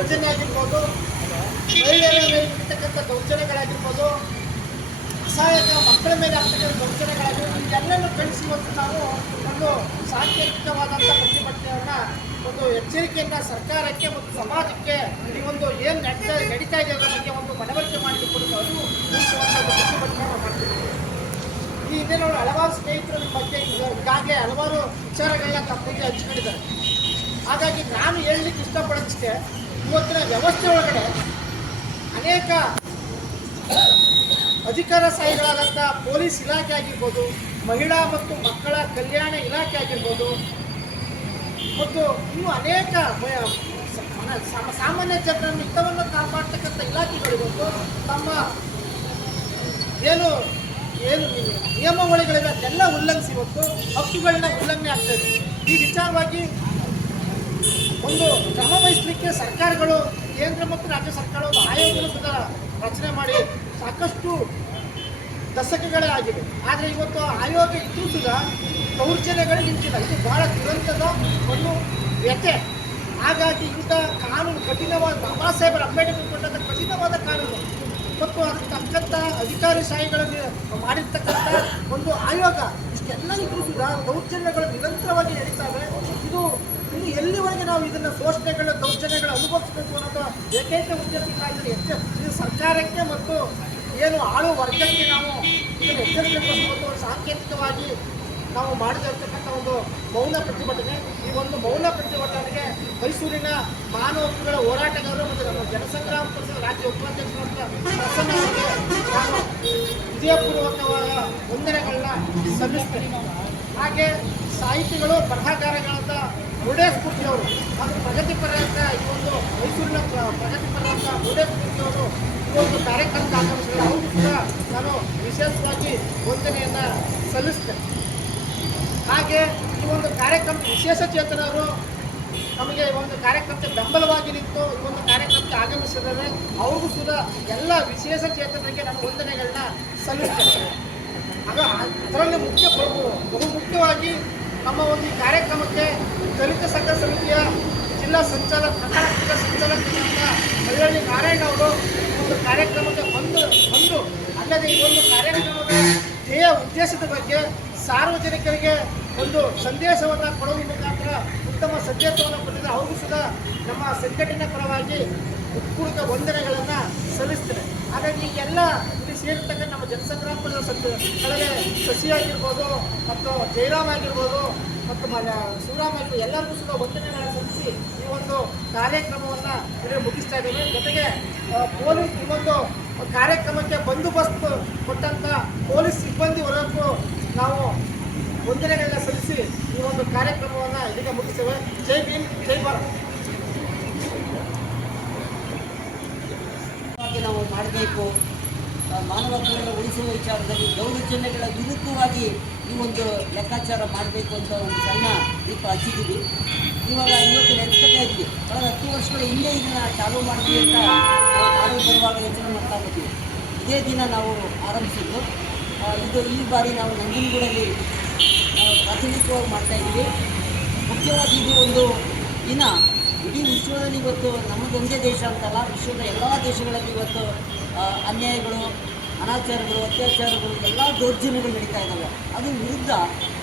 ದೌರ್ಜನ್ಯ ಆಗಿರ್ಬೋದು, ಮಹಿಳೆಯರ ಮೇಲೆ ಇರ್ತಕ್ಕಂಥ ದೌರ್ಜನ್ಯಗಳಾಗಿರ್ಬೋದು, ಅಸಹಾಯಕ ಮಕ್ಕಳ ಮೇಲೆ ಆಗ್ತಕ್ಕಂಥ ದೌರ್ಜನ್ಯಗಳಾಗಿರ್ಬೋದು, ಇದೆಲ್ಲನೂ ಕಳಿಸಿ ಇವತ್ತು ನಾವು ಒಂದು ಸಾಂಕೇತಿಕವಾದಂಥ ಪ್ರತಿಭಟನೆಯನ್ನು, ಒಂದು ಎಚ್ಚರಿಕೆಯನ್ನು ಸರ್ಕಾರಕ್ಕೆ ಮತ್ತು ಸಮಾಜಕ್ಕೆ ಈ ಒಂದು ಏನು ನಡೀತಾ ಇದೆ ಅದರ ಬಗ್ಗೆ ಒಂದು ಮನವರಿಕೆ ಮಾಡಲಿಕ್ಕೆ ಅದು ಪ್ರತಿಭಟನೆಯನ್ನು ಮಾಡ್ತೀವಿ. ಈ ಹಿಂದೆ ನೋಡಿ ಹಲವಾರು ಸ್ನೇಹಿತರ ಬಗ್ಗೆ ಈಗಾಗಲೇ ಹಲವಾರು ವಿಚಾರಗಳನ್ನ ತಮ್ಮ ಬಗ್ಗೆ ಹಂಚಿಕೊಂಡಿದ್ದಾರೆ. ಹಾಗಾಗಿ ನಾನು ಹೇಳಲಿಕ್ಕೆ ಇಷ್ಟಪಡೋದಷ್ಟೇ, ಇವತ್ತಿನ ವ್ಯವಸ್ಥೆ ಒಳಗಡೆ ಅನೇಕ ಅಧಿಕಾರಶಾಹಿಗಳಾದಂಥ ಪೊಲೀಸ್ ಇಲಾಖೆ ಆಗಿರ್ಬೋದು, ಮಹಿಳಾ ಮತ್ತು ಮಕ್ಕಳ ಕಲ್ಯಾಣ ಇಲಾಖೆ ಆಗಿರ್ಬೋದು, ಮತ್ತು ಇನ್ನೂ ಅನೇಕ ಸಾಮಾನ್ಯ ಜನರನ್ನು ಹಿತವನ್ನು ಕಾಪಾಡ್ತಕ್ಕಂಥ ಇಲಾಖೆಗಳಿಗೊಂದು ತಮ್ಮ ಏನು ಏನು ನಿಯಮಾವಳಿಗಳಿವೆ ಅದೆಲ್ಲ ಉಲ್ಲಂಘಿಸಿ ಇವತ್ತು ಹಕ್ಕುಗಳನ್ನ ಉಲ್ಲಂಘನೆ ಆಗ್ತಾಯಿದೆ. ಈ ವಿಚಾರವಾಗಿ ಒಂದು ಕ್ರಮ ವಹಿಸಲಿಕ್ಕೆ ಸರ್ಕಾರಗಳು, ಕೇಂದ್ರ ಮತ್ತು ರಾಜ್ಯ ಸರ್ಕಾರಗಳು ಆಯೋಗಗಳು ಕೂಡ ರಚನೆ ಮಾಡಿ ಸಾಕಷ್ಟು ದಶಕಗಳೇ ಆಗಿದೆ. ಆದರೆ ಇವತ್ತು ಆಯೋಗ ಇದ್ರೂ ಕೂಡ ದೌರ್ಜನ್ಯಗಳೇ ನಿಂತಿಲ್ಲ. ಇದು ಬಹಳ ದುರಂತದ ಒಂದು ವ್ಯಥೆ. ಹಾಗಾಗಿ ಇಂಥ ಕಾನೂನು ಕಠಿಣವಾದ, ಬಾಬಾ ಸಾಹೇಬರ ಅಂಬೇಡ್ಕರ್ ಕೊಟ್ಟಂಥ ಕಠಿಣವಾದ ಕಾನೂನು ಮತ್ತು ಅದಕ್ಕೆ ತಕ್ಕಂಥ ಅಧಿಕಾರಶಾಹಿಗಳಲ್ಲಿ ಮಾಡಿರ್ತಕ್ಕಂಥ ಒಂದು ಆಯೋಗ, ಇಷ್ಟೆಲ್ಲ ಇದ್ರೂ ಕೂಡ ದೌರ್ಜನ್ಯಗಳು ನಿರಂತರವಾಗಿ ನಡೀತಾವೆ. ಇದು ಇನ್ನು ಎಲ್ಲಿವರೆಗೆ ನಾವು ಇದನ್ನು ಶೋಷಣೆಗಳ ದೌರ್ಜನ್ಯಗಳು ಅನುಭವಿಸಬೇಕು ಅನ್ನೋದು ಏಕೈಕ ಉದ್ದೇಶಕ್ಕಾಗಿ ಇದು ಸರ್ಕಾರಕ್ಕೆ ಮತ್ತು ಏನು ಆಳುವ ವರ್ಗಕ್ಕೆ ನಾವು ಇದನ್ನು ಎಚ್ಚರಿಸಬೇಕು. ಸಾಂಕೇತಿಕವಾಗಿ ನಾವು ಮಾಡದಿರ್ತಕ್ಕಂಥ ಒಂದು ಮೌನ ಪ್ರತಿಭಟನೆ. ಈ ಒಂದು ಮೌನ ಪ್ರತಿಭಟನೆಗೆ ಮೈಸೂರಿನ ಮಾನವ ಹಕ್ಕುಗಳ ಹೋರಾಟಗಾರರು ಮತ್ತು ನಮ್ಮ ಜನಸಂಗ್ರಾಮ ಪಕ್ಷದ ರಾಜ್ಯ ಉಪಾಧ್ಯಕ್ಷರಾದ ಪ್ರಸನ್ನ ಅವರಿಗೆ ನಾನು ಹೃದಯಪೂರ್ವಕವಾದ ವಂದನೆಗಳನ್ನ ಸಲ್ಲಿಸ್ತೇನೆ. ಹಾಗೆ ಸಾಹಿತಿಗಳು, ಬರಹಗಾರಗಳಾದ ಮುರುಡೇ ಸ್ಫೂರ್ತಿಯವರು ಹಾಗೂ ಪ್ರಗತಿಪರರಾದ ಈ ಒಂದು ಮೈಸೂರಿನ ಪ್ರಗತಿಪರರಾದ ಮುರುಡೇ ಸ್ಫೂರ್ತಿಯವರು ಈ ಒಂದು ಕಾರ್ಯಕ್ರಮಕ್ಕೆ ಆಗಮಿಸಿದರೆ ಅವರು ಕೂಡ ನಾನು ವಿಶೇಷವಾಗಿ ವಂದನೆಯನ್ನು ಸಲ್ಲಿಸ್ತೇನೆ. ಹಾಗೆ ಈ ಒಂದು ಕಾರ್ಯಕ್ರಮಕ್ಕೆ ವಿಶೇಷ ಚೇತನರು ನಮಗೆ ಒಂದು ಕಾರ್ಯಕ್ರಮಕ್ಕೆ ಬೆಂಬಲವಾಗಿ ನಿಂತು ಈ ಒಂದು ಕಾರ್ಯಕ್ರಮಕ್ಕೆ ಆಗಮಿಸಿದರೆ ಅವ್ರಿಗೂ ಕೂಡ ಎಲ್ಲ ವಿಶೇಷ ಚೇತನರಿಗೆ ನಾನು ವಂದನೆಗಳನ್ನ ಸಲ್ಲಿಸ್ತೇನೆ. ಅದರಲ್ಲಿ ಬಹುಮುಖ್ಯವಾಗಿ ನಮ್ಮ ಒಂದು ಈ ಕಾರ್ಯಕ್ರಮಕ್ಕೆ ದಲಿತ ಸಂಘ ಸಮಿತಿಯ ಜಿಲ್ಲಾ ಸಂಚಾಲಕರಾದ ಮಳವಳ್ಳಿ ನಾರಾಯಣ ಅವರು ಒಂದು ಕಾರ್ಯಕ್ರಮಕ್ಕೆ ಬಂದು ಅಲ್ಲದೆ ಈ ಒಂದು ಕಾರ್ಯಕ್ರಮದ ಧ್ಯೇಯ ಉದ್ದೇಶದ ಬಗ್ಗೆ ಸಾರ್ವಜನಿಕರಿಗೆ ಒಂದು ಸಂದೇಶವನ್ನು ಕೊಡುವ ಮುಖಾಂತರ ಉತ್ತಮ ಸಂದೇಶವನ್ನು ಕೊಟ್ಟಿದ್ದಾರೆ. ಅವ್ರಿಗೂ ಸಹ ನಮ್ಮ ಸಂಘಟನೆ ಪರವಾಗಿ ಉತ್ಪೂರ್ವಕ ವಂದನೆಗಳನ್ನು ಸಲ್ಲಿಸ್ತೇನೆ. ಹಾಗಾಗಿ ಈಗೆಲ್ಲ ಇಲ್ಲಿ ಸೇರಿರ್ತಕ್ಕಂಥ ನಮ್ಮ ಜನಸಂಗ್ರಾಮ ಪಕ್ಷದ ಕಳೆಗೆ ಶಶಿ ಆಗಿರ್ಬೋದು, ಮತ್ತು ಜಯರಾಮ್ ಆಗಿರ್ಬೋದು, ಮತ್ತು ಶಿವರಾಮ್ ಆಗಿರ್ಬೋದು, ಎಲ್ಲರಿಗೂ ಸಹ ವಂದನೆಗಳನ್ನು ಸಲ್ಲಿಸಿ ಈ ಒಂದು ಕಾರ್ಯಕ್ರಮವನ್ನು ಇಲ್ಲಿ ಮುಗಿಸ್ತಾ ಇದ್ದೇವೆ. ಜೊತೆಗೆ ಪೊಲೀಸ್ ಈ ಒಂದು ಕಾರ್ಯಕ್ರಮಕ್ಕೆ ಬಂದೋಬಸ್ತ್ ಕೊಟ್ಟಂಥ ಪೊಲೀಸ್ ಸಿಬ್ಬಂದಿವರೆಗೂ ನಾವು ವಂದನೆಗಳನ್ನ ಸಲ್ಲಿಸಿ ಈ ಒಂದು ಕಾರ್ಯಕ್ರಮವನ್ನು ಇದೀಗ ಮುಗಿಸ್ತೇವೆ. ಜೈ ಭೀಮ್, ಜೈ ಭಾರತ್. ನಾವು ಮಾಡಬೇಕು, ಮಾನವ ಹಕ್ಕುಗಳನ್ನು ಉಳಿಸುವ ವಿಚಾರದಲ್ಲಿ ದೌರ್ಜನ್ಯಗಳ ವಿರುದ್ಧವಾಗಿ ಈ ಒಂದು ಲೆಕ್ಕಾಚಾರ ಮಾಡಬೇಕು ಅಂತ ಒಂದು ಸಣ್ಣ ದೀಪ ಹಚ್ಚಿದ್ದೀವಿ. ಇವಾಗ ಇವತ್ತು ನೆನೆಸ್ಕೊತಾ ಇದ್ವಿ, ಕಳೆದ 10 ವರ್ಷಗಳ ಹಿಂದೆ ಇದನ್ನು ಚಾಲೂ ಮಾಡ್ತೀವಿ ಅಂತ ನಾವು ಬರುವಾಗ ಯೋಚನೆ ಮಾಡ್ತಾ ಇದ್ದೀವಿ. ಇದೇ ದಿನ ನಾವು ಆರಂಭಿಸಿದ್ದು. ಈ ಬಾರಿ ನಾವು ನಂಜನಗೂಡಲ್ಲಿ ಪ್ರಾಥಮಿಕವಾಗಿ ಮಾಡ್ತಾಯಿದ್ದೀವಿ. ಮುಖ್ಯವಾಗಿ ಇದು ಒಂದು ದಿನ ಇಡೀ ವಿಶ್ವದಲ್ಲಿ ಇವತ್ತು ನಮ್ಮದೊಂದೇ ದೇಶ ಅಂತಲ್ಲ, ವಿಶ್ವದ ಎಲ್ಲ ದೇಶಗಳಲ್ಲಿ ಇವತ್ತು ಅನ್ಯಾಯಗಳು, ಅನಾಚಾರಗಳು, ಅತ್ಯಾಚಾರಗಳು, ಎಲ್ಲ ದೌರ್ಜನ್ಯಗಳು ನಡೀತಾ ಇದ್ದಾವೆ. ಅದ್ರ ವಿರುದ್ಧ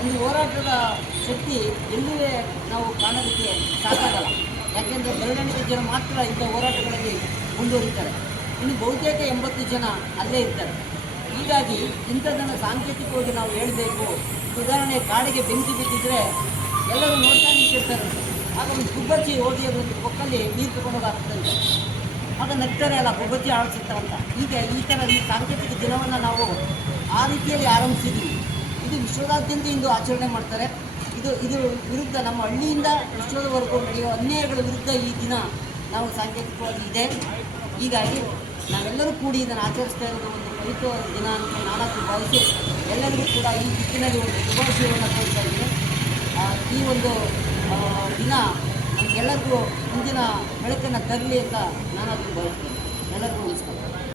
ಒಂದು ಹೋರಾಟದ ಶಕ್ತಿ ಎಲ್ಲಿಯೇ ನಾವು ಕಾಣೋದಕ್ಕೆ ಸಾಕಾಗಲ್ಲ. ಯಾಕೆಂದರೆ ಬೆರಳೆಣಿಕೆ ಜನ ಮಾತ್ರ ಇಂಥ ಹೋರಾಟಗಳಲ್ಲಿ ಮುಂದುವರಿತಾರೆ. ಇನ್ನು ಬಹುತೇಕ 80 ಜನ ಅಲ್ಲೇ ಇರ್ತಾರೆ. ಹೀಗಾಗಿ ಇಂಥದ್ದನ್ನು ಸಾಂಕೇತಿಕವಾಗಿ ನಾವು ಹೇಳಬೇಕು. ಉದಾಹರಣೆ, ಕಾಡಿಗೆ ಬೆಂಕಿ ಬಿದ್ದಿದ್ರೆ ಎಲ್ಲರೂ ನೋಡ್ತಾ ನಿಂತಿರ್ತಾರೆ. ಆಗ ಒಂದು ಗುಬ್ಬಚ್ಚಿ ಹೋಗಿ ಅದೊಂದು ಕೊಕ್ಕಲ್ಲಿ ನೀರು ತಗೊಂಡೋಗಾಗ್ತಂತೆ. ಆಗ ನಗ್ತಾರೆ, ಅಲ್ಲ ಗುಬ್ಬಚ್ಚಿ ಆಡಿಸುತ್ತಾರಂತ. ಈಗ ಈ ಥರ ಈ ಸಾಂಕೇತಿಕ ದಿನವನ್ನು ನಾವು ಆ ರೀತಿಯಲ್ಲಿ ಆರಂಭಿಸಿದ್ದೀವಿ. ಇದು ವಿಶ್ವದಾದ್ಯಂತ ಇಂದು ಆಚರಣೆ ಮಾಡ್ತಾರೆ. ಇದು ವಿರುದ್ಧ ನಮ್ಮ ಹಳ್ಳಿಯಿಂದ ವಿಶ್ವದವರೆಗೂ ನಡೆಯುವ ಅನ್ಯಾಯಗಳ ವಿರುದ್ಧ ಈ ದಿನ ನಾವು ಸಾಂಕೇತಿಕವಾಗಿ ಇದೆ. ಹೀಗಾಗಿ ನಾವೆಲ್ಲರೂ ಕೂಡಿ ಇದನ್ನು ಆಚರಿಸ್ತಾ ಇರೋದು ಒಂದು ಪವಿತ್ರವಾದ ದಿನ ಅಂತ ನಾಲ್ಕು ಭಾವಿಸಿ ಎಲ್ಲರಿಗೂ ಕೂಡ ಈ ದಿಕ್ಕಿನಲ್ಲಿ ಒಂದು ಶುಭಾಶಯವನ್ನು ಕೋರ್ತಾ ಇದ್ದೀನಿ. ಈ ಒಂದು ದಿನ ನಮಗೆಲ್ಲರಿಗೂ ಮುಂದಿನ ಬೆಳಕನ್ನು ತರಲಿ ಅಂತ ನಾನು ಅದನ್ನು ಭಾವಿಸ್ತೀನಿ. ಎಲ್ಲರಿಗೂ ನಮಸ್ಕಾರ.